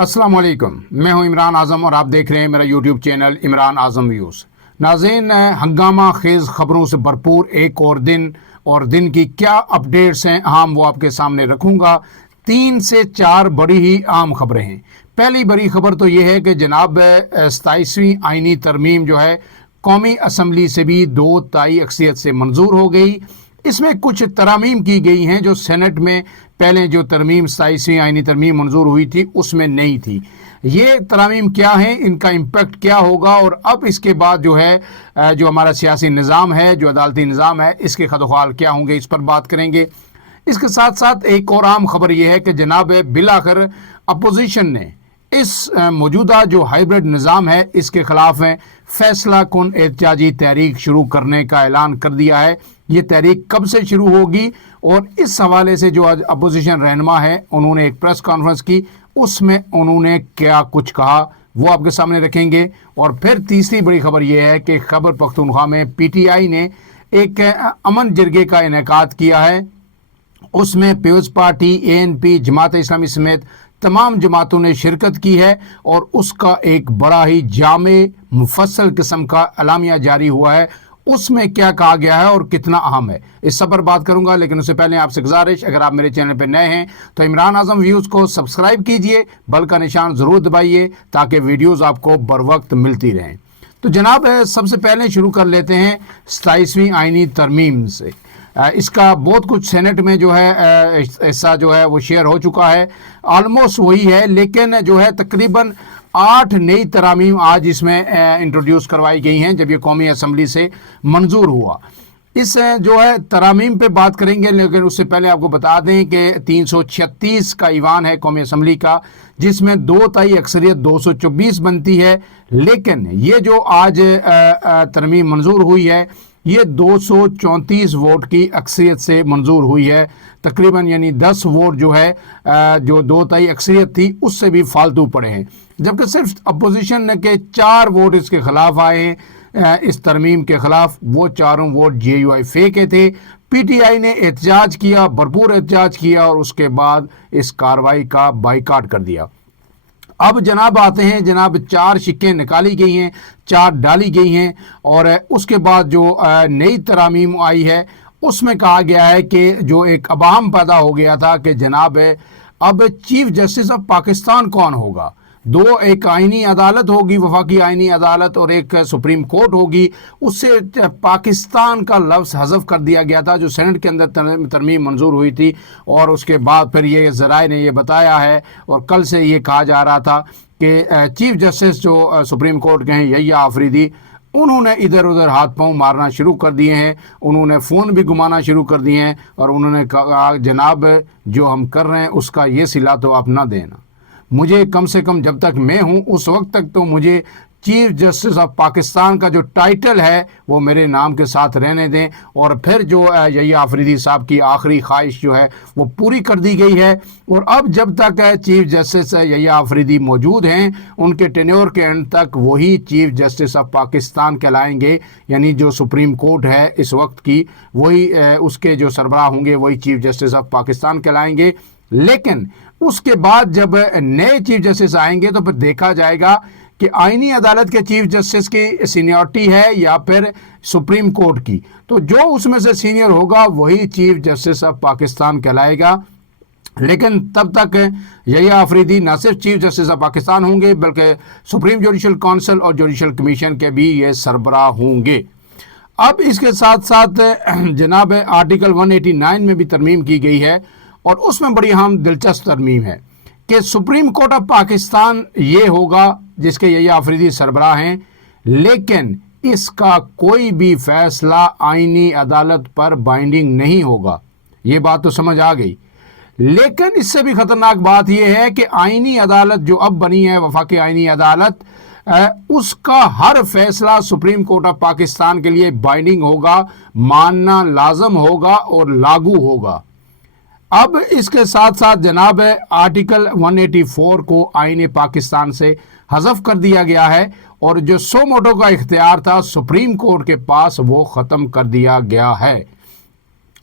अस्सलाम वालेकुम, मैं हूं इमरान आज़म और आप देख रहे हैं मेरा यूट्यूब चैनल इमरान आज़म व्यूज़। नाज़रीन, हंगामा खेज़ खबरों से भरपूर एक और दिन की क्या अपडेट्स हैं हम वो आपके सामने रखूंगा। 3 से 4 बड़ी ही आम खबरें हैं। पहली बड़ी खबर तो ये है कि जनाब 27वीं आइनी तरमीम जो है कौमी असम्बली से भी 2 तिहाई अक्सरियत से मंजूर हो गई। इसमें कुछ तरामीम की गई हैं जो सेनेट में पहले जो तरमीम 27वीं आइनी तरमीम मंजूर हुई थी उसमें नहीं थी। ये तरामीम क्या है, इनका इम्पेक्ट क्या होगा और अब इसके बाद जो है जो हमारा सियासी निज़ाम है, जो अदालती निज़ाम है, इसके खदोखाल क्या होंगे, इस पर बात करेंगे। इसके साथ साथ एक और आम खबर यह है कि जनाब बिलाखिर अपोजिशन ने इस मौजूदा जो हाइब्रिड निज़ाम है इसके खिलाफ फैसला कुन एहतजाजी तहरीक शुरू करने का ऐलान कर दिया है। ये तहरीक कब से शुरू होगी और इस हवाले से जो आज अपोजिशन रहनुमा है उन्होंने एक प्रेस कॉन्फ्रेंस की, उसमें उन्होंने क्या कुछ कहा वो आपके सामने रखेंगे। और फिर तीसरी बड़ी खबर यह है कि खैबर पख्तूनख्वा में PTI ने एक अमन जरगे का इनेकाद किया है। उसमें peoples party, ANP, Jamaat Islami समेत तमाम जमातों ने शिरकत की है और उसका एक बड़ा ही जामे मुफस्सल किस्म का अलामिया जारी हुआ है। उसमें क्या कहा गया है और कितना अहम है, इस सब पर बात करूंगा। लेकिन उससे पहले आपसे गुजारिश, अगर आप मेरे चैनल पर नए हैं तो इमरान आज़म व्यूज़ को सब्सक्राइब कीजिए, बेल का निशान ज़रूर दबाइए ताकि वीडियोज़ आपको बर वक्त मिलती रहें। तो जनाब सबसे पहले शुरू कर लेते हैं 27वीं आइनी तरमीम से। इसका बहुत कुछ सेनेट में जो है हिस्सा जो है वो शेयर हो चुका है, ऑलमोस्ट वही है, लेकिन जो है तकरीबन 8 नई तरामीम आज इसमें इंट्रोड्यूस करवाई गई हैं जब ये कौमी असम्बली से मंजूर हुआ। इस जो है तरामीम पे बात करेंगे, लेकिन उससे पहले आपको बता दें कि 336 का ईवान है कौमी असम्बली का, जिसमें 2 तिहाई अक्सरियत 224 बनती है। लेकिन ये जो आज तरमीम मंजूर हुई है ये 234 वोट की अक्सरियत से मंजूर हुई है तकरीबन, यानी 10 वोट जो है जो 2 तिहाई अक्सरियत थी उससे भी फालतू पड़े हैं, जबकि सिर्फ अपोजिशन के 4 वोट इसके खिलाफ आए हैं। इस तरमीम के खिलाफ वो चारों वोट JUIF के थे। PTI ने एहतजाज किया, भरपूर एहतजाज किया और उसके बाद इस कार्रवाई का बाइकाट कर दिया। अब जनाब आते हैं, जनाब 4 सिक्के निकाली गई हैं, 4 डाली गई हैं और उसके बाद जो नई तरामीम आई है उसमें कहा गया है कि जो एक अबाम पैदा हो गया था कि जनाब अब चीफ जस्टिस ऑफ पाकिस्तान कौन होगा। 2, एक आइनी अदालत होगी, वफाकी आइनी अदालत, और एक सुप्रीम कोर्ट होगी। उससे पाकिस्तान का लफ्ज़ हज़फ कर दिया गया था जो सेनेट के अंदर तरमीम मंजूर हुई थी। और उसके बाद फिर ये ज़राए ने ये बताया है और कल से ये कहा जा रहा था कि चीफ जस्टिस जो सुप्रीम कोर्ट के हैं यहिया आफरीदी, उन्होंने इधर उधर हाथ पांव मारना शुरू कर दिए हैं, उन्होंने फ़ोन भी घुमाना शुरू कर दिए हैं और उन्होंने कहा जनाब जो हम कर रहे हैं उसका ये सिला तो आप ना देना, मुझे कम से कम जब तक मैं हूं उस वक्त तक तो मुझे चीफ जस्टिस ऑफ पाकिस्तान का जो टाइटल है वो मेरे नाम के साथ रहने दें। और फिर जो यहिया आफरीदी साहब की आखिरी ख्वाहिश जो है वो पूरी कर दी गई है। और अब जब तक चीफ जस्टिस यहिया आफरीदी मौजूद हैं उनके टेन्योर के एंड तक वही चीफ जस्टिस ऑफ पाकिस्तान कहलाएंगे, यानी जो सुप्रीम कोर्ट है इस वक्त की वही उसके जो सरबराह होंगे वही चीफ जस्टिस ऑफ पाकिस्तान कहलाएंगे। लेकिन उसके बाद जब नए चीफ जस्टिस आएंगे तो फिर देखा जाएगा कि आईनी अदालत के चीफ जस्टिस की सीनियरिटी है या फिर सुप्रीम कोर्ट की, तो जो उसमें से सीनियर होगा वही चीफ जस्टिस ऑफ पाकिस्तान कहलाएगा। लेकिन तब तक यहिया आफरीदी न सिर्फ चीफ जस्टिस ऑफ पाकिस्तान होंगे बल्कि सुप्रीम जुडिशल काउंसिल और जुडिशल कमीशन के भी ये सरबराह होंगे। अब इसके साथ साथ जनाब आर्टिकल 189 में भी तरमीम की गई है और उसमें बड़ी अहम दिलचस्प तरमीम है कि सुप्रीम कोर्ट ऑफ पाकिस्तान ये होगा जिसके यहिया आफरीदी सरबराह हैं, लेकिन इसका कोई भी फैसला आईनी अदालत पर बाइंडिंग नहीं होगा। ये बात तो समझ आ गई। लेकिन इससे भी खतरनाक बात यह है कि आईनी अदालत जो अब बनी है वफाकी आईनी अदालत, उसका हर फैसला सुप्रीम कोर्ट ऑफ पाकिस्तान के लिए बाइंडिंग होगा, मानना लाजम होगा और लागू होगा। अब इसके साथ साथ जनाब आर्टिकल 184 को आईन पाकिस्तान से हज़फ कर दिया गया है और जो सो मोटो का इख्तियार था सुप्रीम कोर्ट के पास वो ख़त्म कर दिया गया है।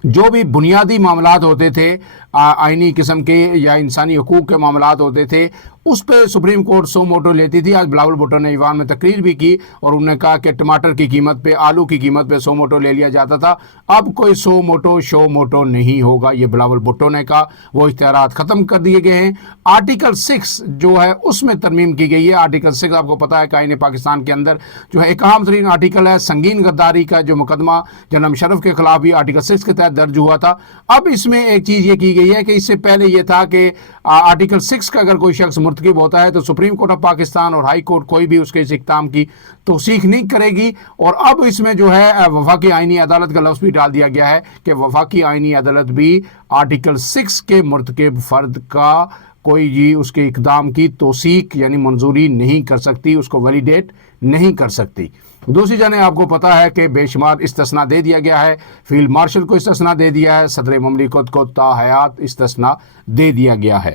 जो भी बुनियादी मामलात होते थे आइनी किस्म के या इंसानी हकूक़ के मामलात होते थे اس پہ سپریم کورٹ سو موٹو لیتی تھی. آج بلاول بھٹو نے ایوان میں تقریر بھی کی اور انہوں نے کہا کہ ٹماٹر کی قیمت پہ، آلو کی قیمت پہ سو موٹو لے لیا جاتا تھا، اب کوئی سو موٹو شو موٹو نہیں ہوگا. یہ بلاول بھٹو نے کہا. وہ اختیارات ختم کر دیے گئے ہیں. آرٹیکل 6 جو ہے اس میں ترمیم کی گئی ہے. آرٹیکل 6 آپ کو پتا ہے کہ آئین پاکستان کے اندر جو ہے ایک اہم ترین آرٹیکل ہے. سنگین غداری کا جو مقدمہ جنرل مشرف کے خلاف بھی آرٹیکل 6 کے تحت درج ہوا تھا. اب اس میں ایک چیز یہ کی گئی ہے کہ اس سے پہلے یہ تھا کہ آرٹیکل 6 کا اگر کوئی شخص مرتکب ہوتا ہے تو سپریم کورٹ آف پاکستان اور ہائی کورٹ کوئی بھی اس کے اس اقدام کی توثیق نہیں کرے گی. اور اب اس میں جو ہے وفاقی آئینی عدالت کا لفظ بھی ڈال دیا گیا ہے کہ وفاقی آئینی عدالت بھی آرٹیکل 6 کے مرتکب فرد کا کوئی جی اس کے اقدام کی توثیق یعنی منظوری نہیں کر سکتی، اس کو ویلیڈیٹ نہیں کر سکتی. دوسری جانب آپ کو پتا ہے کہ بے شمار استثناء دے دیا گیا ہے. فیلڈ مارشل کو استثناء دے دیا ہے، صدر مملکت کو تا حیات استثناء دے دیا گیا ہے.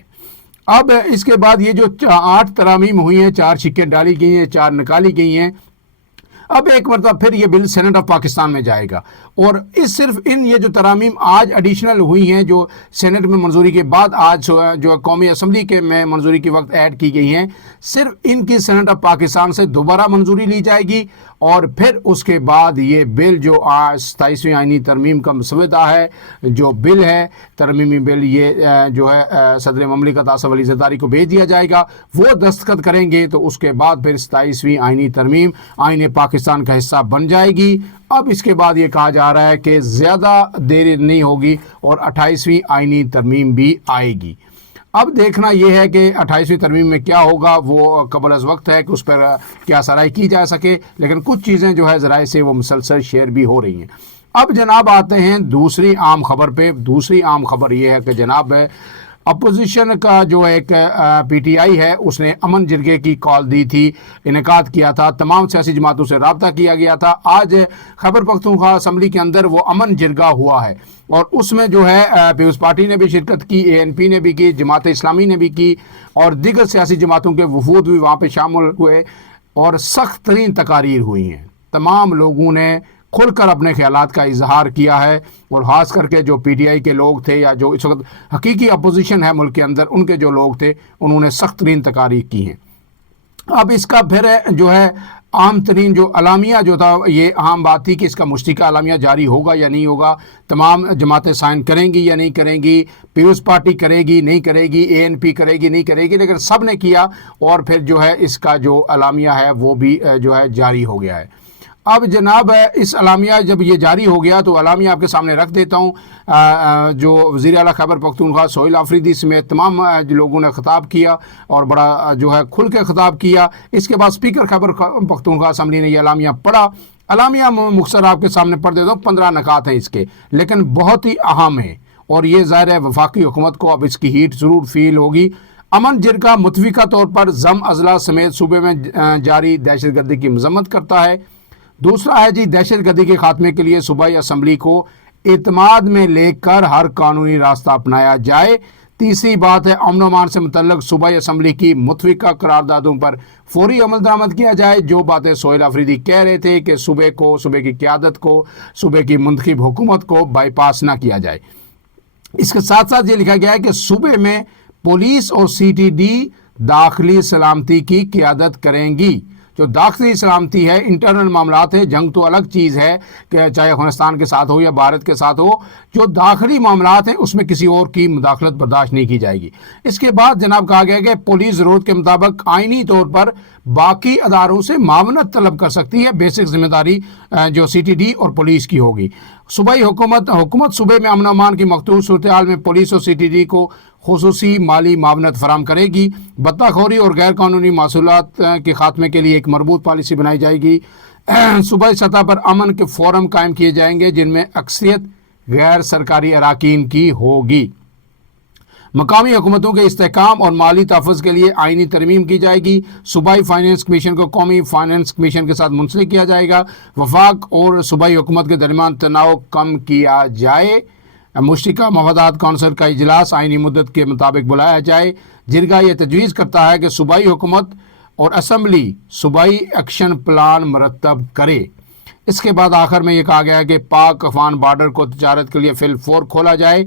اب اس کے بعد یہ جو 8 ترامیم ہوئی ہیں، 4 چھکیں ڈالی گئی ہیں، 4 نکالی گئی ہیں. اب ایک مرتبہ پھر یہ بل سینٹ آف پاکستان میں جائے گا اور صرف یہ جو ترامیم آج ایڈیشنل ہوئی ہیں جو سینٹ میں منظوری کے بعد آج جو قومی اسمبلی کے میں منظوری کے وقت ایڈ کی گئی ہیں، صرف ان کی سینٹ آف پاکستان سے دوبارہ منظوری لی جائے گی. اور پھر اس کے بعد یہ بل جو 27ویں آئینی ترمیم کا مسودہ ہے، جو بل ہے ترمیمی بل، یہ جو ہے صدر مملکت آصف علی زرداری کو بھیج دیا جائے گا. وہ دستخط کریں گے تو اس کے بعد پھر 27ویں آئینی ترمیم آئین پاکستان کا حصہ بن جائے گی. اب اس کے بعد یہ کہا جا رہا ہے کہ زیادہ دیر نہیں ہوگی اور 28ویں آئینی ترمیم بھی آئے گی. اب دیکھنا یہ ہے کہ 28ویں ترمیم میں کیا ہوگا، وہ قبل از وقت ہے کہ اس پر کیا سرائی کی جا سکے، لیکن کچھ چیزیں جو ہے ذرائع سے وہ مسلسل شیئر بھی ہو رہی ہیں. اب جناب آتے ہیں دوسری عام خبر پہ. دوسری عام خبر یہ ہے کہ جناب اپوزیشن کا جو ایک پی ٹی آئی ہے اس نے امن جرگے کی کال دی تھی، انعقاد کیا تھا، تمام سیاسی جماعتوں سے رابطہ کیا گیا تھا. آج خیبر پختونخوا اسمبلی کے اندر وہ امن جرگہ ہوا ہے اور اس میں جو ہے پیپلز پارٹی نے بھی شرکت کی، اے این پی نے بھی کی، جماعت اسلامی نے بھی کی اور دیگر سیاسی جماعتوں کے وفود بھی وہاں پہ شامل ہوئے اور سخت ترین تقاریر ہوئی ہیں. تمام لوگوں نے کھل کر اپنے خیالات کا اظہار کیا ہے اور خاص کر کے جو پی ٹی آئی کے لوگ تھے یا جو اس وقت حقیقی اپوزیشن ہے ملک کے اندر، ان کے جو لوگ تھے انہوں نے سخت ترین تقاریر کی ہیں. اب اس کا پھر جو ہے عام ترین جو اعلامیہ جو تھا، یہ اہم بات تھی کہ اس کا مشترکہ اعلامیہ جاری ہوگا یا نہیں ہوگا، تمام جماعتیں سائن کریں گی یا نہیں کریں گی، پیپلز پارٹی کرے گی نہیں کرے گی، اے این پی کرے گی نہیں کرے گی، لیکن سب نے کیا اور پھر جو ہے اس کا جو اعلامیہ ہے وہ بھی جو ہے جاری ہو گیا ہے. اب جناب اس اعلامیہ جب یہ جاری ہو گیا تو اعلامیہ آپ کے سامنے رکھ دیتا ہوں. جو وزیر اعلیٰ خیبر پختونخوا سہیل آفریدی سمیت تمام لوگوں نے خطاب کیا اور بڑا جو ہے کھل کے خطاب کیا. اس کے بعد اسپیکر خیبر پختونخوا اسمبلی نے یہ اعلامیہ پڑھا. اعلامیہ مختصر آپ کے سامنے پڑھ دیتا ہوں، 15 نکات ہیں اس کے، لیکن بہت ہی اہم ہیں اور یہ ظاہر ہے وفاقی حکومت کو اب اس کی ہیٹ ضرور فیل ہوگی. امن جرگہ متفقہ طور پر ضم اضلاع سمیت صوبے میں جاری دہشت گردی کی مذمت کرتا ہے. دوسرا ہے جی دہشت گردی کے خاتمے کے لیے صوبائی اسمبلی کو اعتماد میں لے کر ہر قانونی راستہ اپنایا جائے. تیسری بات ہے امن و امان سے متعلق صوبائی اسمبلی کی متفقہ قراردادوں پر فوری عمل درآمد کیا جائے. جو باتیں سہیل آفریدی کہہ رہے تھے کہ صوبے کی قیادت کو، صوبے کی منتخب حکومت کو بائی پاس نہ کیا جائے. اس کے ساتھ ساتھ یہ لکھا گیا ہے کہ صوبے میں پولیس اور سی ٹی ڈی داخلی سلامتی کی قیادت کریں گی. جو داخلی سلامتی ہے، انٹرنل معاملات ہیں، جنگ تو الگ چیز ہے کہ چاہے افغانستان کے ساتھ ہو یا بھارت کے ساتھ ہو، جو داخلی معاملات ہیں اس میں کسی اور کی مداخلت برداشت نہیں کی جائے گی. اس کے بعد جناب کہا گیا کہ پولیس ضرورت کے مطابق آئینی طور پر باقی اداروں سے معاونت طلب کر سکتی ہے. بیسک ذمہ داری جو سی ٹی ڈی اور پولیس کی ہوگی. صوبائی حکومت صوبے میں امن و امان کی مخصوص صورتحال میں پولیس اور سی ٹی ڈی کو خصوصی مالی معاونت فراہم کرے گی. بطہ خوری اور غیر قانونی محصولات کے خاتمے کے لیے ایک مربوط پالیسی بنائی جائے گی. صوبائی سطح پر امن کے فورم قائم کیے جائیں گے جن میں اکثریت غیر سرکاری اراکین کی ہوگی. مقامی حکومتوں کے استحکام اور مالی تحفظ کے لیے آئینی ترمیم کی جائے گی. صوبائی فائنانس کمیشن کو قومی فائنانس کمیشن کے ساتھ منسلک کیا جائے گا. وفاق اور صوبائی حکومت کے درمیان تناؤ کم کیا جائے. مشترکہ مفادات کونسل کا اجلاس آئینی مدت کے مطابق بلایا جائے. جرگہ یہ تجویز کرتا ہے کہ صوبائی حکومت اور اسمبلی صوبائی ایکشن پلان مرتب کرے. اس کے بعد آخر میں یہ کہا گیا ہے کہ پاک افغان بارڈر کو تجارت کے لیے فی الفور کھولا جائے.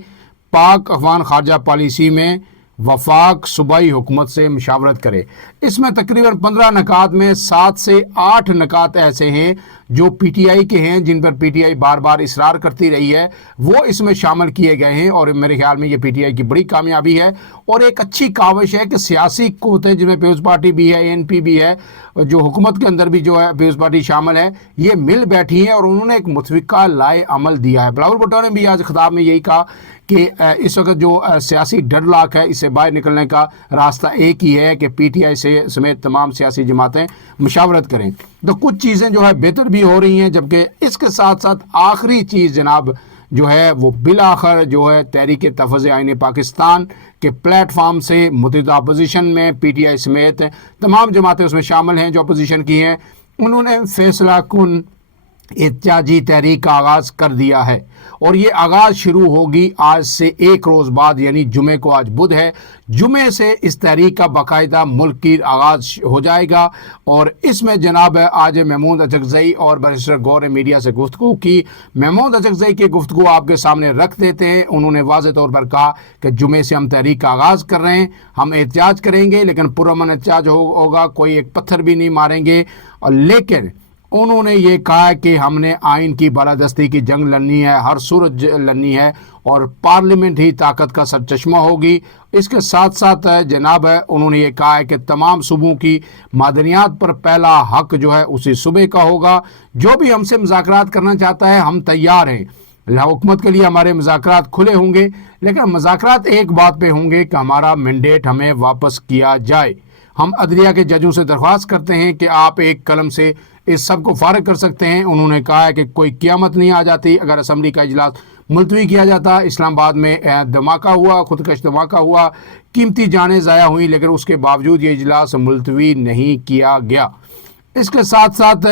پاک افغان خارجہ پالیسی میں वफाक सूबाई हुकूमत से मशावरत करे। इसमें तकरीबन 15 नकात में 7 से 8 नकात ऐसे हैं जो PTI के हैं, जिन पर PTI बार बार इसरार करती रही है, वो इसमें शामिल किए गए हैं। और मेरे ख्याल में ये PTI की बड़ी कामयाबी है और एक अच्छी काविश है कि सियासी कुव्वतें, जिनमें पीपल्स पार्टी भी है, ANP भी है, जो हुकूमत के अंदर भी जो है पीपल्स पार्टी शामिल है, ये मिल बैठी है और उन्होंने एक मुतफ़िका लाए अमल दिया है। बिलावल भुट्टो ने भी आज खिताब में यही कहा कि इस वक्त जो सियासी डेडलॉक है, इससे बाहर निकलने का रास्ता एक ही है कि PTI से समेत तमाम सियासी जमातें मशावरत करें। तो कुछ चीज़ें जो है बेहतर भी हो रही हैं, जबकि इसके साथ साथ आखिरी चीज़ जनाब जो है वो बिलाखिर जो है तहरीक तहफ़्फ़ुज़ आईन पाकिस्तान के प्लेटफार्म से मुतअद्दिद अपोजिशन में PTI समेत तमाम जमातें उसमें शामिल हैं जो अपोजिशन की हैं, उन्होंने फैसला कुन एहतजाजी तहरीक का आगाज़ कर दिया है। और ये आगाज़ शुरू होगी आज से एक रोज़ बाद, यानी जुमे को, आज बुध है, जुमे से इस तहरीक का बाकायदा मुल्क की आगाज़ हो जाएगा। और इसमें जनाब आज महमूद अचकज़ई और बैरिस्टर गौर ने मीडिया से गुफ्तगू की। महमूद अचकज़ई की गुफ्तगू आपके सामने रख देते हैं। उन्होंने वाज़ेह तौर पर कहा कि जुमे से हम तहरीक का आगाज़ कर रहे हैं, हम एहतजाज करेंगे, लेकिन पुरअमन एहतजाज होगा, कोई एक पत्थर भी नहीं मारेंगे। और लेकिन उन्होंने ये कहा कि हमने आइन की बालादस्ती की जंग लड़नी है, हर सूरत लड़नी है, और पार्लियामेंट ही ताकत का सरचश्मा होगी। इसके साथ साथ जनाब उन्होंने ये कहा है कि तमाम सूबों की मादनियात पर पहला हक जो है उसी सूबे का होगा। जो भी हमसे मुज़ाकरात करना चाहता है, हम तैयार हैं। हुकूमत के लिए हमारे मुज़ाकरात खुले होंगे, लेकिन मुज़ाकरात एक बात पे होंगे कि हमारा मैंडेट हमें वापस किया जाए। हम अदलिया के जजों से दरख्वास्त करते हैं कि आप एक कलम से इस सब को फारिग कर सकते हैं। उन्होंने कहा है कि कोई क़यामत नहीं आ जाती अगर असम्बली का इजलास मुलतवी किया जाता। इस्लामाबाद में धमाका हुआ, खुदकश धमाका हुआ, कीमती जानें ज़ाया हुई, लेकिन उसके बावजूद ये इजलास मुलतवी नहीं किया गया। इसके साथ साथ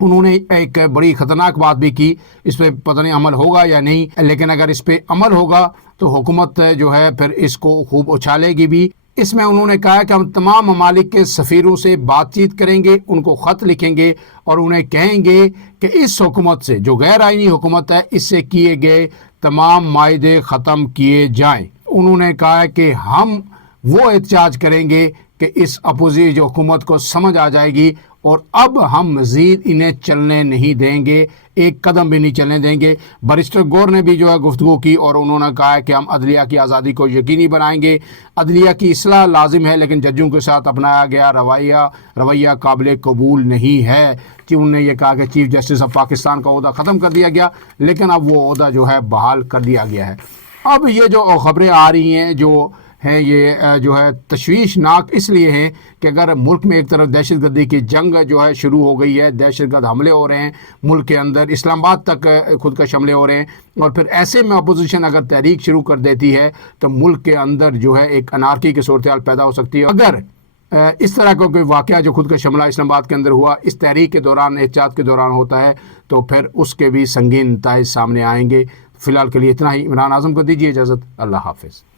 उन्होंने एक बड़ी ख़तरनाक बात भी की, इस पर पता नहीं अमल होगा या नहीं, लेकिन अगर इस पर अमल होगा तो हुकूमत जो है फिर इसको खूब उछालेगी भी। इसमें उन्होंने कहा कि हम तमाम ममालिक के सफ़ीरों से बातचीत करेंगे, उनको ख़त लिखेंगे और उन्हें कहेंगे कि इस हुकूमत से, जो गैर आइनी हुकूमत है, इससे किए गए तमाम मायदे ख़त्म किए जाएं। उन्होंने कहा कि हम वो एहतजाज करेंगे कि इस अपोजिट जो हुकूमत को समझ आ जाएगी और अब हम मज़ीद इन्हें चलने नहीं देंगे, एक कदम भी नहीं चलने देंगे। बैरिस्टर गौर ने भी जो है गुफ्तगू की और उन्होंने कहा है कि हम अदलिया की आज़ादी को यकीनी बनाएंगे। अदलिया की इस्लाह लाजिम है, लेकिन जजों के साथ अपनाया गया रवैया काबिल कबूल नहीं है। कि उन्होंने ये कहा कि चीफ जस्टिस ऑफ पाकिस्तान का ओहदा ख़त्म कर दिया गया, लेकिन अब वो ओहदा जो है बहाल कर दिया गया है। अब ये जो खबरें आ रही हैं जो हैं, ये जो है तशवीशनाक इसलिए हैं कि अगर मुल्क में एक तरफ दहशतगर्दी की जंग जो है शुरू हो गई है, दहशतगर्द हमले हो रहे हैं मुल्क के अंदर, इस्लामाबाद तक खुदकश हमले हो रहे हैं, और फिर ऐसे में अपोजिशन अगर तहरीक शुरू कर देती है तो मुल्क के अंदर जो है एक अनारकी की सूरत हाल पैदा हो सकती है। अगर इस तरह का कोई वाक़या जो खुदकश हमला इस्लामाबाद के अंदर हुआ इस तहरीक के दौरान, एहतियात के दौरान होता है, तो फिर उसके भी संगीन नताइज सामने आएंगे। फ़िलहाल के लिए इतना ही। इमरान आज़म को दीजिए इजाज़त। अल्लाह हाफ़िज़।